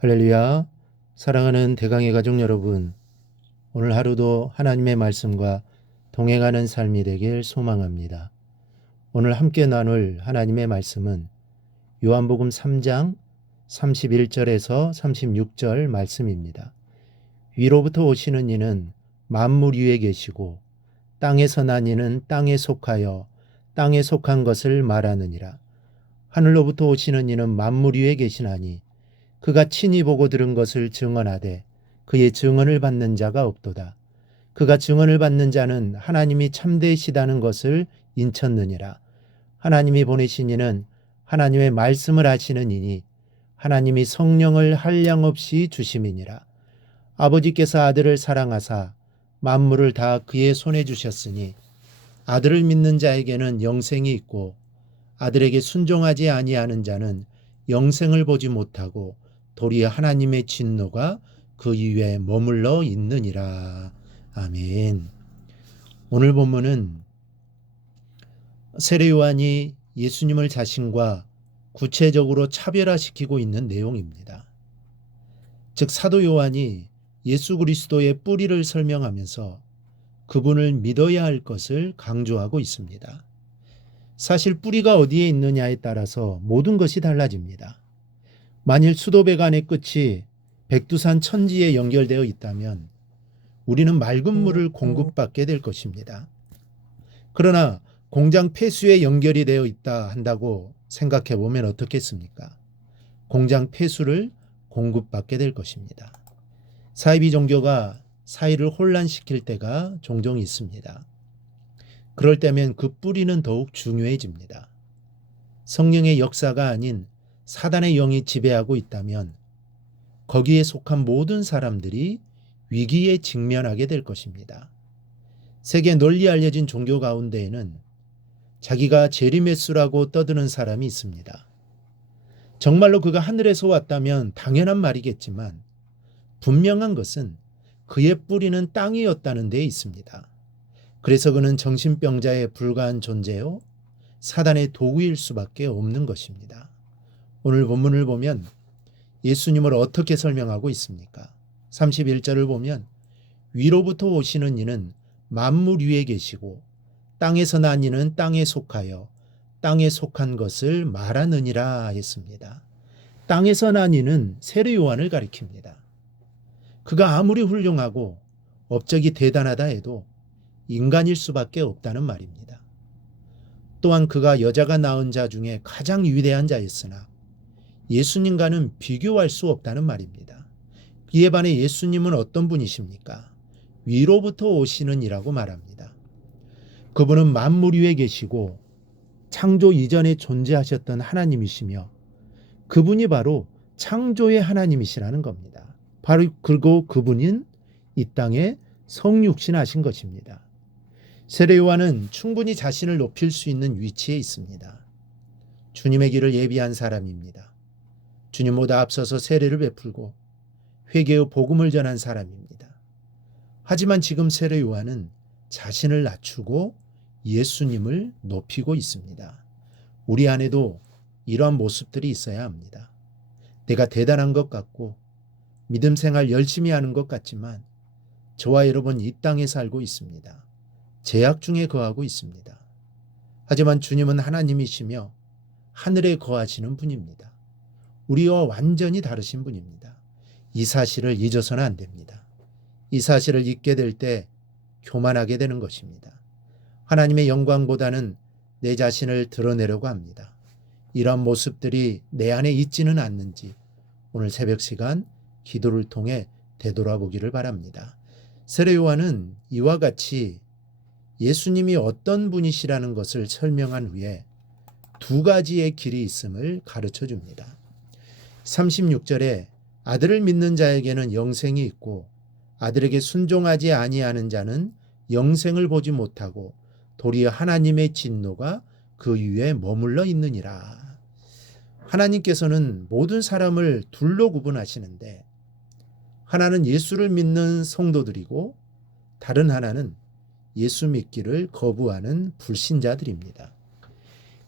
할렐루야. 사랑하는 대강의 가족 여러분, 오늘 하루도 하나님의 말씀과 동행하는 삶이 되길 소망합니다. 오늘 함께 나눌 하나님의 말씀은 요한복음 3장 31절에서 36절 말씀입니다. 위로부터 오시는 이는 만물 위에 계시고 땅에서 난 이는 땅에 속하여 땅에 속한 것을 말하느니라. 하늘로부터 오시는 이는 만물 위에 계시나니 그가 친히 보고 들은 것을 증언하되 그의 증언을 받는 자가 없도다. 그가 증언을 받는 자는 하나님이 참되시다는 것을 인쳤느니라. 하나님이 보내신 이는 하나님의 말씀을 하시는 이니 하나님이 성령을 한량없이 주심이니라. 아버지께서 아들을 사랑하사 만물을 다 그의 손에 주셨으니 아들을 믿는 자에게는 영생이 있고 아들에게 순종하지 아니하는 자는 영생을 보지 못하고 도리어 하나님의 진노가 그 위에 머물러 있느니라. 아멘. 오늘 본문은 세례 요한이 예수님을 자신과 구체적으로 차별화시키고 있는 내용입니다. 즉 사도 요한이 예수 그리스도의 뿌리를 설명하면서 그분을 믿어야 할 것을 강조하고 있습니다. 사실 뿌리가 어디에 있느냐에 따라서 모든 것이 달라집니다. 만일 수도배관의 끝이 백두산 천지에 연결되어 있다면 우리는 맑은 물을 공급받게 될 것입니다. 그러나 공장 폐수에 연결이 되어 있다 한다고 생각해 보면 어떻겠습니까? 공장 폐수를 공급받게 될 것입니다. 사이비 종교가 사회를 혼란시킬 때가 종종 있습니다. 그럴 때면 그 뿌리는 더욱 중요해집니다. 성령의 역사가 아닌 사단의 영이 지배하고 있다면 거기에 속한 모든 사람들이 위기에 직면하게 될 것입니다. 세계 널리 알려진 종교 가운데에는 자기가 제리메스라고 떠드는 사람이 있습니다. 정말로 그가 하늘에서 왔다면 당연한 말이겠지만 분명한 것은 그의 뿌리는 땅이었다는 데 있습니다. 그래서 그는 정신병자에 불과한 존재요 사단의 도구일 수밖에 없는 것입니다. 오늘 본문을 보면 예수님을 어떻게 설명하고 있습니까? 31절을 보면 위로부터 오시는 이는 만물 위에 계시고 땅에서 난 이는 땅에 속하여 땅에 속한 것을 말하느니라 했습니다. 땅에서 난 이는 세례 요한을 가리킵니다. 그가 아무리 훌륭하고 업적이 대단하다 해도 인간일 수밖에 없다는 말입니다. 또한 그가 여자가 낳은 자 중에 가장 위대한 자였으나 예수님과는 비교할 수 없다는 말입니다. 이에 반해 예수님은 어떤 분이십니까? 위로부터 오시는 이라고 말합니다. 그분은 만물 위에 계시고 창조 이전에 존재하셨던 하나님이시며 그분이 바로 창조의 하나님이시라는 겁니다. 바로 그리고 그분인 이 땅에 성육신하신 것입니다. 세례 요한은 충분히 자신을 높일 수 있는 위치에 있습니다. 주님의 길을 예비한 사람입니다. 주님보다 앞서서 세례를 베풀고 회개의 복음을 전한 사람입니다. 하지만 지금 세례 요한은 자신을 낮추고 예수님을 높이고 있습니다. 우리 안에도 이러한 모습들이 있어야 합니다. 내가 대단한 것 같고 믿음 생활 열심히 하는 것 같지만 저와 여러분 이 땅에 살고 있습니다. 죄악 중에 거하고 있습니다. 하지만 주님은 하나님이시며 하늘에 거하시는 분입니다. 우리와 완전히 다르신 분입니다. 이 사실을 잊어서는 안 됩니다. 이 사실을 잊게 될 때 교만하게 되는 것입니다. 하나님의 영광보다는 내 자신을 드러내려고 합니다. 이런 모습들이 내 안에 있지는 않는지 오늘 새벽 시간 기도를 통해 되돌아보기를 바랍니다. 세례 요한은 이와 같이 예수님이 어떤 분이시라는 것을 설명한 후에 두 가지의 길이 있음을 가르쳐 줍니다. 36절에 아들을 믿는 자에게는 영생이 있고 아들에게 순종하지 아니하는 자는 영생을 보지 못하고 도리어 하나님의 진노가 그 위에 머물러 있느니라. 하나님께서는 모든 사람을 둘로 구분하시는데 하나는 예수를 믿는 성도들이고 다른 하나는 예수 믿기를 거부하는 불신자들입니다.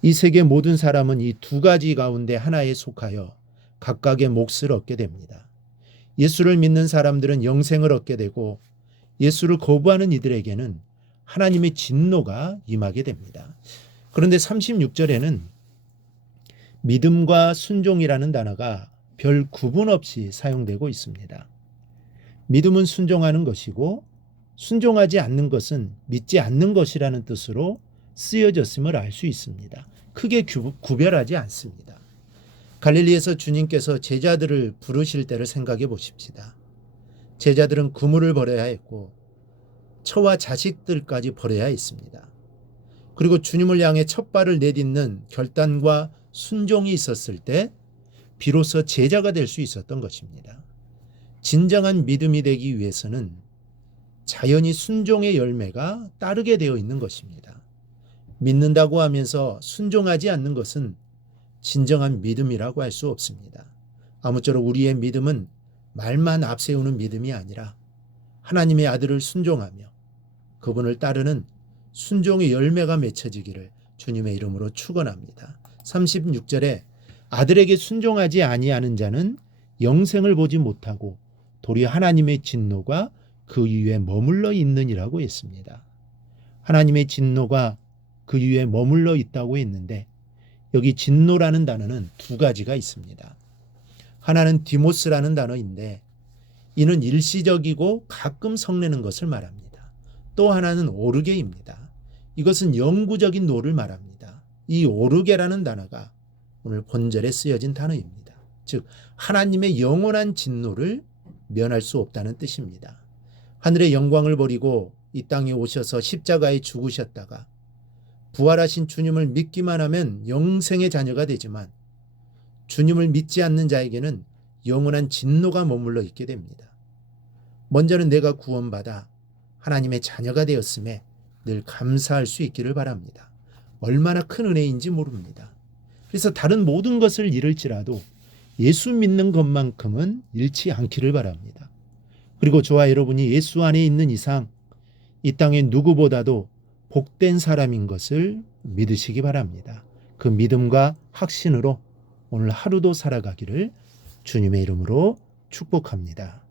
이 세계 모든 사람은 이 두 가지 가운데 하나에 속하여 각각의 몫을 얻게 됩니다. 예수를 믿는 사람들은 영생을 얻게 되고 예수를 거부하는 이들에게는 하나님의 진노가 임하게 됩니다. 그런데 36절에는 믿음과 순종이라는 단어가 별 구분 없이 사용되고 있습니다. 믿음은 순종하는 것이고 순종하지 않는 것은 믿지 않는 것이라는 뜻으로 쓰여졌음을 알 수 있습니다. 크게 구별하지 않습니다. 갈릴리에서 주님께서 제자들을 부르실 때를 생각해 보십시다. 제자들은 그물을 버려야 했고 처와 자식들까지 버려야 했습니다. 그리고 주님을 향해 첫 발을 내딛는 결단과 순종이 있었을 때 비로소 제자가 될 수 있었던 것입니다. 진정한 믿음이 되기 위해서는 자연히 순종의 열매가 따르게 되어 있는 것입니다. 믿는다고 하면서 순종하지 않는 것은 진정한 믿음이라고 할 수 없습니다. 아무쪼록 우리의 믿음은 말만 앞세우는 믿음이 아니라 하나님의 아들을 순종하며 그분을 따르는 순종의 열매가 맺혀지기를 주님의 이름으로 축원합니다. 36절에 아들에게 순종하지 아니하는 자는 영생을 보지 못하고 도리어 하나님의 진노가 그 위에 머물러 있느니라고 했습니다. 하나님의 진노가 그 위에 머물러 있다고 했는데 여기 진노라는 단어는 두 가지가 있습니다. 하나는 디모스라는 단어인데 이는 일시적이고 가끔 성내는 것을 말합니다. 또 하나는 오르게입니다. 이것은 영구적인 노를 말합니다. 이 오르게라는 단어가 오늘 본절에 쓰여진 단어입니다. 즉 하나님의 영원한 진노를 면할 수 없다는 뜻입니다. 하늘의 영광을 버리고 이 땅에 오셔서 십자가에 죽으셨다가 부활하신 주님을 믿기만 하면 영생의 자녀가 되지만 주님을 믿지 않는 자에게는 영원한 진노가 머물러 있게 됩니다. 먼저는 내가 구원받아 하나님의 자녀가 되었음에 늘 감사할 수 있기를 바랍니다. 얼마나 큰 은혜인지 모릅니다. 그래서 다른 모든 것을 잃을지라도 예수 믿는 것만큼은 잃지 않기를 바랍니다. 그리고 저와 여러분이 예수 안에 있는 이상 이 땅의 누구보다도 복된 사람인 것을 믿으시기 바랍니다. 그 믿음과 확신으로 오늘 하루도 살아가기를 주님의 이름으로 축복합니다.